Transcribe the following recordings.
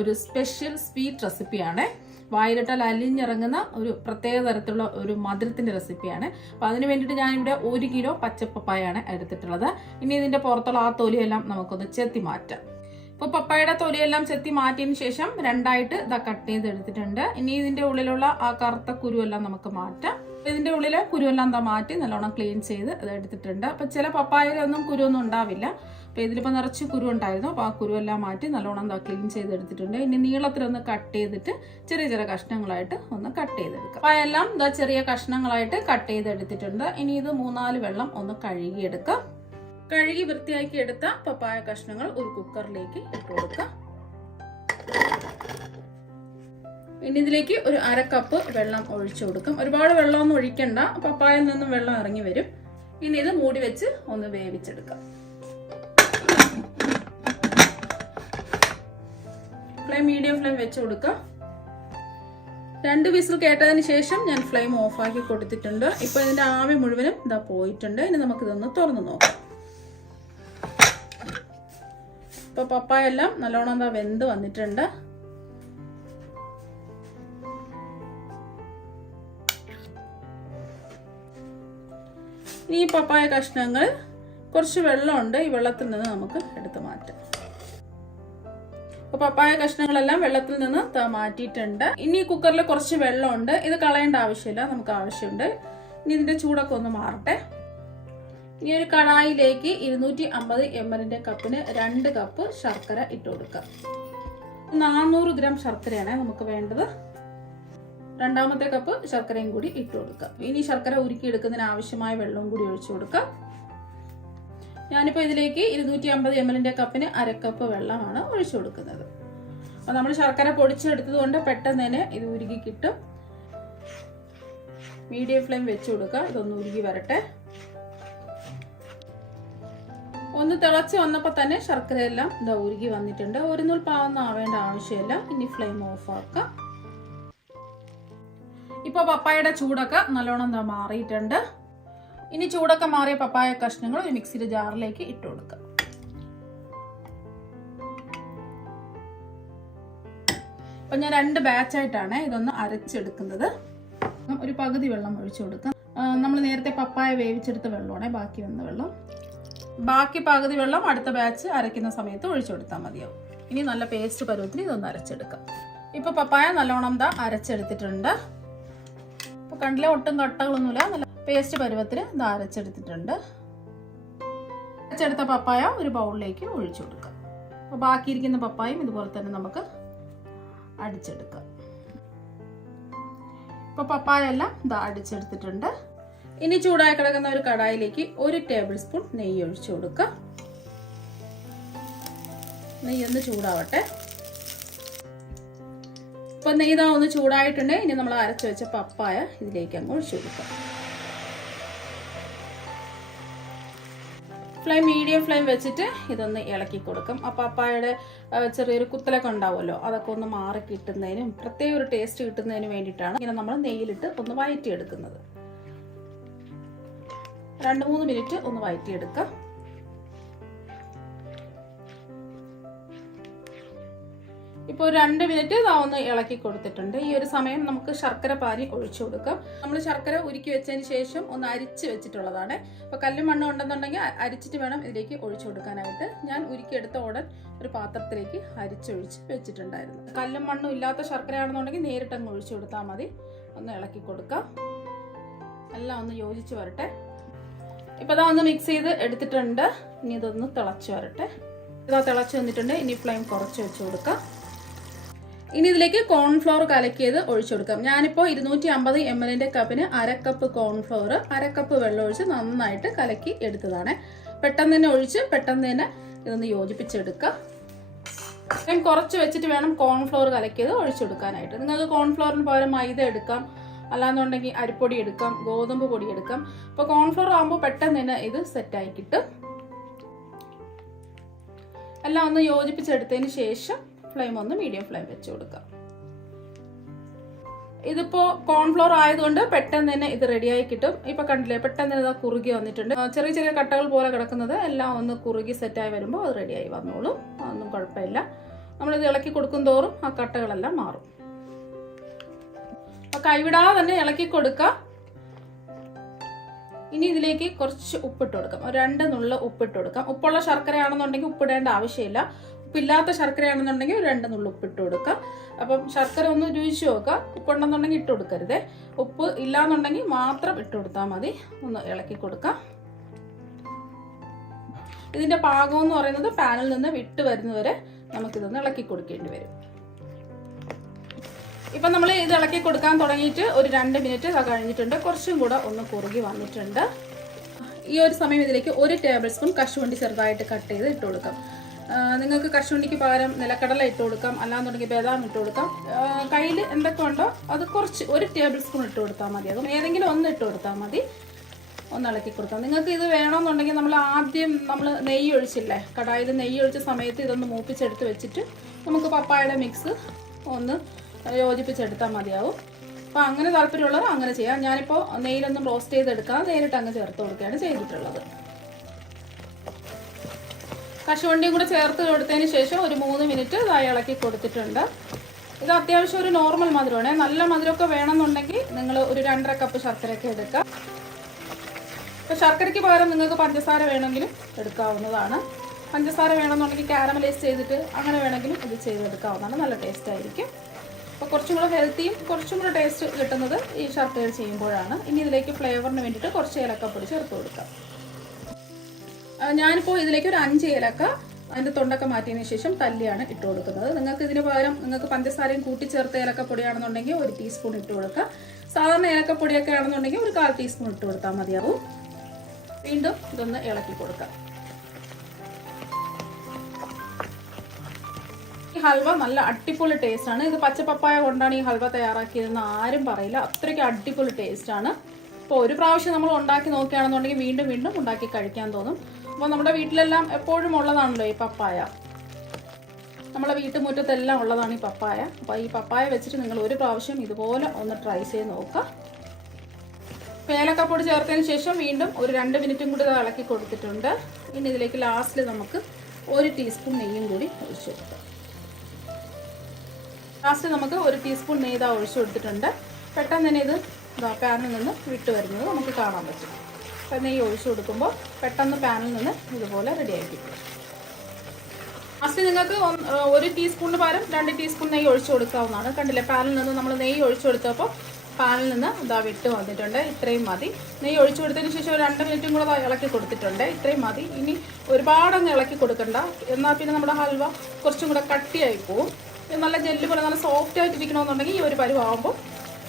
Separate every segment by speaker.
Speaker 1: ഒരു special sweet റെസിപ്പിയാണ് വായിലിട്ടാൽ അലിഞ്ഞിറങ്ങുന്ന ഒരു പ്രത്യേക തരത്തിലുള്ള ഒരു മധുരത്തിന്റെ റെസിപ്പിയാണ് അപ്പോൾ അതിന് വേണ്ടിയിട്ട് ഞാനിവിടെ ഒരു കിലോ പച്ചപ്പപ്പായാണ് എടുത്തിട്ടുള്ളത്. ഇനി ഇതിന്റെ പുറത്തുള്ള ആ തൊലിയെല്ലാം നമുക്കൊന്ന് ചെത്തി മാറ്റാം. ഇപ്പോൾ പപ്പായയുടെ തൊലിയെല്ലാം ചെത്തി മാറ്റിയതിന് ശേഷം രണ്ടായിട്ട് ഇതാ കട്ട് ചെയ്തെടുത്തിട്ടുണ്ട്. ഇനി ഇതിന്റെ ഉള്ളിലുള്ള ആ കറുത്ത കുരുവെല്ലാം നമുക്ക് മാറ്റാം. ഇതിന്റെ ഉള്ളിലെ കുരുവെല്ലാം എന്താ മാറ്റി നല്ലോണം ക്ലീൻ ചെയ്ത് അത് എടുത്തിട്ടുണ്ട്. അപ്പോൾ ചില പപ്പായയിലൊന്നും കുരുവൊന്നും ഉണ്ടാവില്ല. അപ്പൊ ഇതിലിപ്പോ നിറച്ച് കുരു ഉണ്ടായിരുന്നു. അപ്പോൾ ആ കുരുവെല്ലാം മാറ്റി നല്ലോണം എന്താ ക്ലീൻ ചെയ്തെടുത്തിട്ടുണ്ട്. ഇനി നീളത്തിലൊന്ന് കട്ട് ചെയ്തിട്ട് ചെറിയ ചെറിയ കഷ്ണങ്ങളായിട്ട് ഒന്ന് കട്ട് ചെയ്തെടുക്കുക അപ്പോൾ എല്ലാം എന്താ ചെറിയ കഷ്ണങ്ങളായിട്ട് കട്ട് ചെയ്തെടുത്തിട്ടുണ്ട്. ഇനി ഇത് മൂന്നാൽ വെള്ളം ഒന്ന് കഴുകിയെടുക്കാം. കഴുകി വൃത്തിയാക്കി എടുത്ത പപ്പായ കഷ്ണങ്ങൾ ഒരു കുക്കറിലേക്ക് ഇട്ട് കൊടുക്കാം. ഇനി ഇതിലേക്ക് ഒരു അര കപ്പ് വെള്ളം ഒഴിച്ചു കൊടുക്കും. ഒരുപാട് വെള്ളമൊന്നും ഒഴിക്കണ്ട. പപ്പായയിൽ നിന്നും വെള്ളം ഇറങ്ങി വരും. ഇനി ഇത് മൂടി വെച്ച് ഒന്ന് വേവിച്ചെടുക്കാം. ഫ്ലെയിം മീഡിയം ഫ്ലെയിം വെച്ച് കൊടുക്കാം. രണ്ട് വിസിൽ കേട്ടതിന് ശേഷം ഞാൻ ഫ്ലെയിം ഓഫാക്കി കൊടുത്തിട്ടുണ്ട്. ഇപ്പൊ ഇതിന്റെ ആവി മുഴുവനും ഇതാ പോയിട്ടുണ്ട്. ഇനി നമുക്ക് ഇതൊന്ന് തുറന്നു നോക്കാം. ഇപ്പൊ പപ്പായ എല്ലാം നല്ലോണം എന്താ വെന്ത് വന്നിട്ടുണ്ട്. ഇനി ഈ പപ്പായ കഷ്ണങ്ങൾ കുറച്ച് വെള്ളമുണ്ട്. ഈ വെള്ളത്തിൽ നിന്ന് നമുക്ക് എടുത്തു മാറ്റാം. അപ്പൊ പപ്പായ കഷ്ണങ്ങളെല്ലാം വെള്ളത്തിൽ നിന്ന് മാറ്റിയിട്ടുണ്ട്. ഇനി കുക്കറിൽ കുറച്ച് വെള്ളമുണ്ട്. ഇത് കളയേണ്ട ആവശ്യമില്ല. നമുക്ക് ആവശ്യമുണ്ട്. ഇനി ഇതിന്റെ ചൂടൊക്കെ ഒന്ന് മാറട്ടെ. ഇനി ഒരു കടായിലേക്ക് ഇരുന്നൂറ്റി അമ്പത് എം എല്ലിന്റെ കപ്പിന് രണ്ട് കപ്പ് ശർക്കര ഇട്ട് കൊടുക്കാം നാനൂറ് ഗ്രാം ശർക്കരയാണ് നമുക്ക് വേണ്ടത്. രണ്ടാമത്തെ കപ്പ് ശർക്കരയും കൂടി ഇട്ട് കൊടുക്കാം ഇനി ശർക്കര ഉരുക്കി എടുക്കുന്നതിന് ആവശ്യമായ വെള്ളവും കൂടി ഒഴിച്ചു കൊടുക്കാം ഞാനിപ്പോൾ ഇതിലേക്ക് ഇരുന്നൂറ്റി അമ്പത് എം എല്ലിന്റെ കപ്പിന് അരക്കപ്പ് വെള്ളമാണ് ഒഴിച്ചു കൊടുക്കുന്നത്. അപ്പോൾ നമ്മൾ ശർക്കര പൊടിച്ചെടുത്തത് കൊണ്ട് പെട്ടെന്ന് തന്നെ ഇത് ഉരുകി കിട്ടും. മീഡിയം ഫ്ലെയിം വെച്ച് കൊടുക്കുക. ഇതൊന്ന് ഉരുകി വരട്ടെ. ഒന്ന് തിളച്ച് വന്നപ്പോൾ തന്നെ ശർക്കരയെല്ലാം ഇതാ ഉരുകി വന്നിട്ടുണ്ട്. ഒരു നൂൽ പാവൊന്നും ആവേണ്ട ആവശ്യമില്ല. ഇനി ഫ്ലെയിം ഓഫ് ആക്കാം ഇപ്പൊ പപ്പായയുടെ ചൂടൊക്കെ നല്ലോണം എന്താ മാറിയിട്ടുണ്ട്. ഇനി ചൂടൊക്കെ മാറിയ പപ്പായ കഷ്ണങ്ങൾ ഒരു മിക്സിയുടെ ജാറിലേക്ക് ഇട്ട് കൊടുക്കുക അപ്പൊ ഞാൻ രണ്ട് ബാച്ചായിട്ടാണ് ഇതൊന്ന് അരച്ചെടുക്കുന്നത്. ഒരു പകുതി വെള്ളം ഒഴിച്ചു കൊടുക്കാം. നമ്മൾ നേരത്തെ പപ്പായ വേവിച്ചെടുത്ത വെള്ളമാണ് ബാക്കി വന്ന വെള്ളം. ബാക്കി പകുതി വെള്ളം അടുത്ത ബാച്ച് അരയ്ക്കുന്ന സമയത്ത് ഒഴിച്ചു കൊടുത്താൽ മതിയാവും. ഇനി നല്ല പേസ്റ്റ് പരുവത്തിന് ഇതൊന്ന് അരച്ചെടുക്കാം. ഇപ്പോൾ പപ്പായ നല്ലോണം ദാ അരച്ചെടുത്തിട്ടുണ്ട്. ഇപ്പോൾ കണ്ടിലെ ഒട്ടും കട്ടകളൊന്നുമില്ല നല്ല പേസ്റ്റ് പരുവത്തിൽ ഇത് അരച്ചെടുത്തിട്ടുണ്ട്. അരച്ചെടുത്ത പപ്പായ ഒരു ബൗളിലേക്ക് ഒഴിച്ചു കൊടുക്കുക. അപ്പോൾ ബാക്കിയിരിക്കുന്ന പപ്പായും ഇതുപോലെ തന്നെ നമുക്ക് അടിച്ചെടുക്കാം. ഇപ്പോൾ പപ്പായ എല്ലാം ഇതാ അടിച്ചെടുത്തിട്ടുണ്ട്. ഇനി ചൂടായി കിടക്കുന്ന ഒരു കടായിലേക്ക് ഒരു ടേബിൾ സ്പൂൺ നെയ്യ് ഒഴിച്ചു കൊടുക്കുക. നെയ്യ് ഒന്ന് ചൂടാവട്ടെ. ഇപ്പം നെയ്താ ഒന്ന് ചൂടായിട്ടുണ്ട്. ഇനി നമ്മൾ അരച്ചു വെച്ച പപ്പായ ഇതിലേക്ക് അങ്ങ് ഒഴിച്ചു കൊടുക്കാം. ഫ്ലെയിം മീഡിയം ഫ്ലെയിം വെച്ചിട്ട് ഇതൊന്ന് ഇളക്കി കൊടുക്കും. ആ പപ്പായയുടെ ചെറിയൊരു കുത്തലൊക്കെ ഉണ്ടാവുമല്ലോ അതൊക്കെ ഒന്ന് മാറി കിട്ടുന്നതിനും പ്രത്യേക ഒരു ടേസ്റ്റ് കിട്ടുന്നതിനും വേണ്ടിയിട്ടാണ് ഇങ്ങനെ നമ്മൾ നെയ്യിലിട്ട് ഒന്ന് വഴറ്റിയെടുക്കുന്നത് രണ്ട് മൂന്ന് മിനിറ്റ് ഒന്ന് വഴറ്റിയെടുക്കാം ഇപ്പോൾ രണ്ട് മിനിറ്റ് ഒന്ന് ഇളക്കി കൊടുത്തിട്ടുണ്ട്. ഈ ഒരു സമയം നമുക്ക് ശർക്കര പാനി ഒഴിച്ചു കൊടുക്കാം. നമ്മൾ ശർക്കര ഉരുക്കി വെച്ചതിന് ശേഷം ഒന്ന് അരിച്ച് വെച്ചിട്ടുള്ളതാണ്. അപ്പോൾ കല്ലും മണ്ണും ഉണ്ടെന്നുണ്ടെങ്കിൽ അരിച്ചിട്ട് വേണം ഇതിലേക്ക് ഒഴിച്ചു കൊടുക്കാനായിട്ട്. ഞാൻ ഉരുക്കിയെടുത്ത ഉടൻ ഒരു പാത്രത്തിലേക്ക് അരിച്ചൊഴിച്ച് വെച്ചിട്ടുണ്ടായിരുന്നു. കല്ലും മണ്ണും ഇല്ലാത്ത ശർക്കരയാണെന്നുണ്ടെങ്കിൽ നേരിട്ട് അങ്ങ് ഒഴിച്ചു കൊടുത്താൽ മതി. ഒന്ന് ഇളക്കി കൊടുക്കാം. എല്ലാം ഒന്ന് യോജിച്ച് വരട്ടെ. ഇപ്പോൾ ഇതാ ഒന്ന് മിക്സ് ചെയ്ത് എടുത്തിട്ടുണ്ട്. ഇനി ഇതൊന്ന് തിളച്ച് വരട്ടെ. ഇതാ തിളച്ച് വന്നിട്ടുണ്ട്. ഇനി ഫ്ലെയിം കുറച്ച് വെച്ച് കൊടുക്കാം. ഇനി ഇതിലേക്ക് കോൺഫ്ലോർ കലക്കിയത് ഒഴിച്ചു കൊടുക്കാം. ഞാനിപ്പോൾ ഇരുന്നൂറ്റി അമ്പത് എം എല്ലിന്റെ കപ്പിന് അരക്കപ്പ് കപ്പ് കോൺഫ്ലോർ അര കപ്പ് വെള്ളം ഒഴിച്ച് നന്നായിട്ട് കലക്കി എടുത്തതാണ്. പെട്ടെന്ന് തന്നെ ഒഴിച്ച് പെട്ടെന്ന് തന്നെ ഇതൊന്ന് യോജിപ്പിച്ചെടുക്കുക ഞാൻ കുറച്ച് വെച്ചിട്ട് വേണം കോൺഫ്ലോർ കലക്കിയത് ഒഴിച്ചെടുക്കാനായിട്ട് നിങ്ങൾക്ക് കോൺഫ്ലോറിന് പകരം മൈദ എടുക്കാം. അല്ലാന്നുണ്ടെങ്കിൽ അരിപ്പൊടി എടുക്കാം ഗോതമ്പ് പൊടി എടുക്കാം. അപ്പോൾ കോൺഫ്ലോർ ആകുമ്പോൾ പെട്ടെന്ന് തന്നെ ഇത് സെറ്റായി കിട്ടും. എല്ലാം ഒന്ന് യോജിപ്പിച്ചെടുത്തതിന് ശേഷം ഫ്ലെയിം ഒന്ന് മീഡിയം ഫ്ലെയിം വെച്ച് കൊടുക്കാം. ഇതിപ്പോ കോൺഫ്ലോർ ആയതുകൊണ്ട് പെട്ടെന്ന് തന്നെ ഇത് റെഡിയായി കിട്ടും. ഇപ്പൊ കണ്ടില്ലേ പെട്ടെന്ന് ഇത് കുറുകി വന്നിട്ടുണ്ട്. ചെറിയ ചെറിയ കട്ടകൾ പോലെ കിടക്കുന്നത് എല്ലാം ഒന്ന് കുറുകി സെറ്റായി വരുമ്പോൾ അത് റെഡിയായി വന്നോളും. അതൊന്നും കുഴപ്പമില്ല. നമ്മളിത് ഇളക്കി കൊടുക്കും തോറും ആ കട്ടകളെല്ലാം മാറും. കൈവിടാതെ തന്നെ ഇളക്കി കൊടുക്കുക ഇനി ഇതിലേക്ക് കുറച്ച് ഉപ്പിട്ട് കൊടുക്കാം. രണ്ട് നുള്ള ഉപ്പിട്ട് കൊടുക്കാം. ഉപ്പുള്ള ശർക്കരയാണെന്നുണ്ടെങ്കിൽ ഉപ്പിടേണ്ട ആവശ്യമില്ല. ഉപ്പില്ലാത്ത ശർക്കരയാണെന്നുണ്ടെങ്കിൽ രണ്ട് ഉപ്പ് ഉപ്പിട്ട് കൊടുക്കാം. അപ്പം ശർക്കര ഒന്ന് രുചിച്ച് നോക്കുക ഉപ്പുണ്ടെന്നുണ്ടെങ്കിൽ ഇട്ട് കൊടുക്കരുതേ. ഉപ്പ് ഇല്ലാന്നുണ്ടെങ്കിൽ മാത്രം ഇട്ട് കൊടുത്താൽ മതി. ഒന്ന് ഇളക്കി കൊടുക്കാം. ഇതിന്റെ പാകം എന്ന് പറയുന്നത് പാനിൽ നിന്ന് വിട്ട് വരുന്നവരെ നമുക്കിതൊന്ന് ഇളക്കി കൊടുക്കേണ്ടി വരും. ഇപ്പം നമ്മൾ ഇത് ഇളക്കി കൊടുക്കാൻ തുടങ്ങിയിട്ട് ഒരു രണ്ട് മിനിറ്റ് കഴിഞ്ഞിട്ടുണ്ട്. കുറച്ചും കൂടെ ഒന്ന് കുറുകി വന്നിട്ടുണ്ട്. ഈ ഒരു സമയം ഇതിലേക്ക് ഒരു ടേബിൾ സ്പൂൺ കശുവണ്ടി ചെറുതായിട്ട് കട്ട് ചെയ്ത് ഇട്ട് കൊടുക്കാം. നിങ്ങൾക്ക് കശുവണ്ടിക്ക് പകരം നിലക്കടല ഇട്ട് കൊടുക്കാം. അല്ലാന്നുണ്ടെങ്കിൽ ബദാം ഇട്ട് കൊടുക്കാം. കയ്യിൽ എന്തൊക്കെ ഉണ്ടോ അത് കുറച്ച് ഒരു ടേബിൾ സ്പൂൺ ഇട്ട് കൊടുത്താൽ മതി. അതും ഏതെങ്കിലും ഒന്ന് ഇട്ട് കൊടുത്താൽ മതി. ഒന്ന് ഇളക്കി കൊടുക്കാം. നിങ്ങൾക്ക് ഇത് വേണമെന്നുണ്ടെങ്കിൽ നമ്മൾ ആദ്യം നമ്മൾ നെയ്യ് ഒഴിച്ചില്ലേ? കടായിൽ നെയ്യ് ഒഴിച്ച സമയത്ത് ഇതൊന്ന് മൂപ്പിച്ചെടുത്ത് വെച്ചിട്ട് നമുക്ക് പപ്പായയുടെ മിക്സ് ഒന്ന് യോജിപ്പിച്ചെടുത്താൽ മതിയാവും. അപ്പോൾ അങ്ങനെ താല്പര്യമുള്ളവർ അങ്ങനെ ചെയ്യാം. ഞാനിപ്പോൾ നെയ്യിലൊന്നും റോസ്റ്റ് ചെയ്തെടുക്കാതെ നേരിട്ട് അങ്ങ് ചേർത്ത് കൊടുക്കുകയാണ് ചെയ്തിട്ടുള്ളത്. കശുവണ്ടിയും കൂടെ ചേർത്ത് കൊടുത്തതിന് ശേഷം ഒരു മൂന്ന് മിനിറ്റ് ഇതായി ഇളക്കി കൊടുത്തിട്ടുണ്ട്. ഇത് അത്യാവശ്യം ഒരു നോർമൽ മധുരമാണ്. നല്ല മധുരമൊക്കെ വേണമെന്നുണ്ടെങ്കിൽ നിങ്ങൾ ഒരു രണ്ടര കപ്പ് ശർക്കരയൊക്കെ എടുക്കാം ഇപ്പോൾ ശർക്കരയ്ക്ക് പകരം നിങ്ങൾക്ക് പഞ്ചസാര വേണമെങ്കിലും എടുക്കാവുന്നതാണ്. പഞ്ചസാര വേണമെന്നുണ്ടെങ്കിൽ കാരമലൈസ് ചെയ്തിട്ട് അങ്ങനെ വേണമെങ്കിലും ഇത് ചെയ്തെടുക്കാവുന്നതാണ്. നല്ല ടേസ്റ്റ് ആയിരിക്കും. അപ്പോൾ കുറച്ചും കൂടെ ഹെൽത്തിയും കുറച്ചും കൂടെ ടേസ്റ്റ് കിട്ടുന്നത് ഈ ശർക്കര ചെയ്യുമ്പോഴാണ്. ഇനി ഇതിലേക്ക് ഫ്ലേവറിന് വേണ്ടിയിട്ട് കുറച്ച് ഏലക്കപ്പൊടി ചേർത്ത് കൊടുക്കാം. ഞാനിപ്പോൾ ഇതിലേക്ക് ഒരു അഞ്ച് ഏലക്ക അതിന്റെ തൊണ്ടൊക്കെ മാറ്റിയതിന് ശേഷം തല്ലിയാണ് ഇട്ട് കൊടുക്കുന്നത്. നിങ്ങൾക്ക് ഇതിന് പകരം നിങ്ങൾക്ക് പഞ്ചസാരയും കൂട്ടിച്ചേർത്ത ഏലക്കപ്പൊടിയാണെന്നുണ്ടെങ്കിൽ ഒരു ടീസ്പൂൺ ഇട്ട് കൊടുക്കുക. സാധാരണ ഏലക്കപ്പൊടിയൊക്കെ ആണെന്നുണ്ടെങ്കിൽ ഒരു കാൽ ടീസ്പൂൺ ഇട്ട് കൊടുത്താൽ മതിയാവും. വീണ്ടും ഇതൊന്ന് ഇളക്കി കൊടുക്കാം ഈ ഹൽവ നല്ല അടിപൊളി ആണ്. ഇത് പച്ചപ്പപ്പായ കൊണ്ടാണ് ഈ ഹൽവ തയ്യാറാക്കിയതെന്ന് ആരും പറയില്ല. അത്രയ്ക്ക് അടിപൊളി ആണ്. അപ്പോൾ ഒരു പ്രാവശ്യം നമ്മൾ ഉണ്ടാക്കി നോക്കുകയാണെന്നുണ്ടെങ്കിൽ വീണ്ടും വീണ്ടും ഉണ്ടാക്കി കഴിക്കാൻ തോന്നും. അപ്പോൾ നമ്മുടെ വീട്ടിലെല്ലാം എപ്പോഴും ഉള്ളതാണല്ലോ ഈ പപ്പായ. നമ്മളെ വീട്ടുമുറ്റത്തെല്ലാം ഉള്ളതാണ് ഈ പപ്പായ. അപ്പോൾ ഈ പപ്പായ വെച്ചിട്ട് നിങ്ങൾ ഒരു പ്രാവശ്യം ഇതുപോലെ ഒന്ന് ട്രൈ ചെയ്ത് നോക്കുക. ഏലക്കപ്പൊടി ചേർത്തതിന് ശേഷം വീണ്ടും ഒരു രണ്ട് മിനിറ്റും കൂടി ഇളക്കി കൊടുത്തിട്ടുണ്ട്. ഇനി ഇതിലേക്ക് ലാസ്റ്റിൽ നമുക്ക് ഒരു ടീസ്പൂൺ നെയ്യും കൂടി ഒഴിച്ചു കൊടുക്കാം. ലാസ്റ്റ് നമുക്ക് ഒരു ടീസ്പൂൺ നെയ്യ് ഇതാ ഒഴിച്ചു കൊടുത്തിട്ടുണ്ട്. പെട്ടെന്ന് തന്നെ ഇതാ പാനിൽ നിന്ന് വിട്ടു വരുന്നത് നമുക്ക് കാണാൻ പറ്റും. നെയ്യ് ഒഴിച്ചു കൊടുക്കുമ്പോൾ പെട്ടെന്ന് പാനിൽ നിന്ന് ഇതുപോലെ റെഡിയായി കിട്ടും നിങ്ങൾക്ക് ഒരു ടീസ്പൂണിന് പകരം രണ്ട് ടീസ്പൂൺ നെയ്യ് ഒഴിച്ചു കൊടുക്കാവുന്നതാണ്. കണ്ടില്ലേ പാനിൽ നിന്ന് നമ്മൾ നെയ്യ് ഒഴിച്ചു കൊടുത്തപ്പോൾ പാനിൽ നിന്ന് ഇതാ വിട്ട് വന്നിട്ടുണ്ട് ഇത്രയും മതി. നെയ്യ് ഒഴിച്ചു കൊടുത്തതിന് ശേഷം ഒരു രണ്ട് മിനിറ്റും കൂടെ ഇളക്കി കൊടുത്തിട്ടുണ്ട് ഇത്രയും മതി. ഇനി ഒരുപാടങ്ങ് ഇളക്കി കൊടുക്കണ്ട. എന്നാൽ പിന്നെ നമ്മുടെ ഹൽവ കുറച്ചും കൂടെ കട്ടിയായി പോവും. നല്ല ജെല്ല് പോലെ നല്ല സോഫ്റ്റ് ആയിട്ടിരിക്കണമെന്നുണ്ടെങ്കിൽ ഈ ഒരു പരുവാകുമ്പോൾ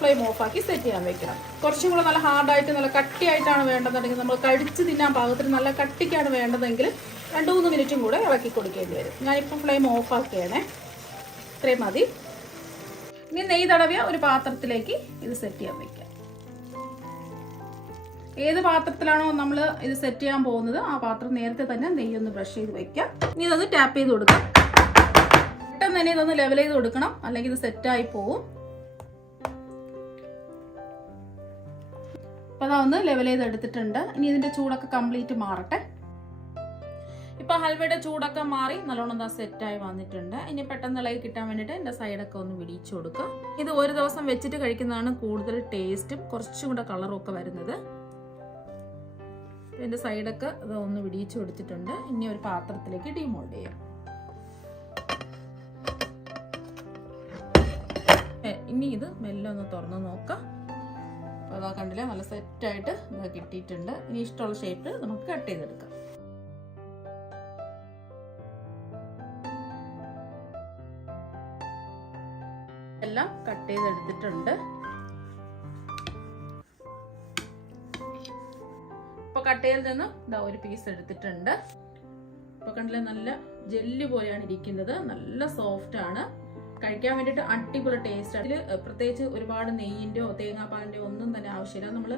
Speaker 1: ഫ്ലെയിം ഓഫാക്കി സെറ്റ് ചെയ്യാൻ വെക്കണം. കുറച്ചും കൂടെ നല്ല ഹാർഡായിട്ട് നല്ല കട്ടിയായിട്ടാണ് വേണ്ടതെന്നുണ്ടെങ്കിൽ നമ്മൾ കടിച്ച് തിന്നാൻ പാകത്തിന് നല്ല കട്ടിക്കാണ് വേണ്ടതെങ്കിൽ രണ്ട് മൂന്ന് മിനിറ്റും കൂടെ ഇളക്കി കൊടുക്കേണ്ടി വരും. ഞാനിപ്പോൾ ഫ്ലെയിം ഓഫാക്കിയാണേ ഇത്രയും മതി. ഇനി നെയ്യ് തടവിയ ഒരു പാത്രത്തിലേക്ക് ഇത് സെറ്റ് ചെയ്യാൻ വെക്കാം. ഏത് പാത്രത്തിലാണോ നമ്മൾ ഇത് സെറ്റ് ചെയ്യാൻ പോകുന്നത് ആ പാത്രം നേരത്തെ തന്നെ നെയ്യ് ഒന്ന് ബ്രഷ് ചെയ്ത് വെക്കാം. ഇനി ഇതൊന്ന് ടാപ്പ് ചെയ്ത് കൊടുക്കാം. പെട്ടെന്ന് തന്നെ ഇതൊന്ന് ലെവൽ ചെയ്ത് കൊടുക്കണം. അല്ലെങ്കിൽ ഇത് സെറ്റായി പോവും. അപ്പൊ അതാ ഒന്ന് ലെവൽ ചെയ്ത് എടുത്തിട്ടുണ്ട്. ഇനി ഇതിന്റെ ചൂടൊക്കെ കംപ്ലീറ്റ് മാറട്ടെ. ഇപ്പൊ ഹൽവയുടെ ചൂടൊക്കെ മാറി നല്ലോണം ദാ സെറ്റായി വന്നിട്ടുണ്ട്. ഇനി പെട്ടെന്ന് ഇളകി കിട്ടാൻ വേണ്ടിയിട്ട് എന്റെ സൈഡൊക്കെ ഒന്ന് വിടിച്ചു കൊടുക്കുക ഇത് ഒരു ദിവസം വെച്ചിട്ട് കഴിക്കുന്നതാണ് കൂടുതൽ ടേസ്റ്റും കുറച്ചും കൂടെ കളറും ഒക്കെ വരുന്നത്. ഇതിന്റെ സൈഡൊക്കെ ഇത് ഒന്ന് വിടിയിച്ചു കൊടുത്തിട്ടുണ്ട്. ഇനി ഒരു പാത്രത്തിലേക്ക് ഡിമോൾഡ് ചെയ്യാം. ഇനി ഇത് മെല്ലെ ഒന്ന് തുറന്ന് നോക്കാം. അതാ കണ്ടില്ലേ? നല്ല സെറ്റായിട്ട് ഇത് കിട്ടിയിട്ടുണ്ട്. ഇനി ഇഷ്ടമുള്ള ഷേപ്പിൽ നമുക്ക് കട്ട് ചെയ്തെടുക്കാം. എല്ലാം കട്ട് ചെയ്തെടുത്തിട്ടുണ്ട്. ഇപ്പൊ കട്ടയിൽ നിന്ന് ഇതാ ഒരു പീസ് എടുത്തിട്ടുണ്ട്. ഇപ്പൊ കണ്ടില്ലേ? നല്ല ജെല്ല് പോലെയാണ് ഇരിക്കുന്നത്. നല്ല സോഫ്റ്റ് ആണ്. കഴിക്കാൻ വേണ്ടിയിട്ട് അടിപൊളി ടേസ്റ്റ് അതിൽ പ്രത്യേകിച്ച് ഒരുപാട് നെയ്യിന്റെയോ തേങ്ങാപ്പാലിന്റെയോ ഒന്നും തന്നെ ആവശ്യമില്ല. നമ്മൾ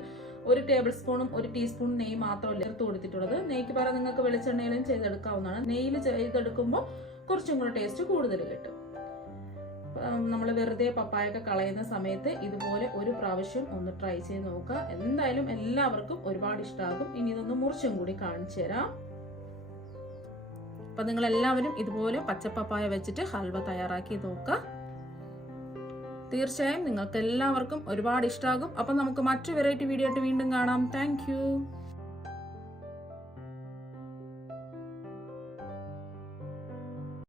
Speaker 1: ഒരു ടേബിൾ സ്പൂണും ഒരു ടീസ്പൂൺ നെയ്യ് മാത്രമല്ല ചേർത്ത് കൊടുത്തിട്ടുള്ളത്. നെയ്ക്ക് പകരം നിങ്ങൾക്ക് വെളിച്ചെണ്ണയിലും ചെയ്തെടുക്കാവുന്നതാണ്. നെയ്യിൽ ചെയ്തെടുക്കുമ്പോൾ കുറച്ചും കൂടെ ടേസ്റ്റ് കൂടുതൽ കിട്ടും. നമ്മൾ വെറുതെ പപ്പായൊക്കെ കളയുന്ന സമയത്ത് ഇതുപോലെ ഒരു പ്രാവശ്യം ഒന്ന് ട്രൈ ചെയ്ത് നോക്കുക. എന്തായാലും എല്ലാവർക്കും ഒരുപാട് ഇഷ്ടമാകും ഇനി ഇതൊന്ന് മുറിച്ചും കൂടി കാണിച്ചു തരാം. അപ്പൊ നിങ്ങൾ എല്ലാവരും ഇതുപോലെ പച്ചപ്പപ്പായ വെച്ചിട്ട് ഹൽവ തയ്യാറാക്കി നോക്കുക. തീർച്ചയായും നിങ്ങൾക്ക് എല്ലാവർക്കും ഒരുപാട് ഇഷ്ടമാകും അപ്പൊ നമുക്ക് മറ്റു വെറൈറ്റി വീഡിയോ ആയിട്ട് വീണ്ടും കാണാം. താങ്ക്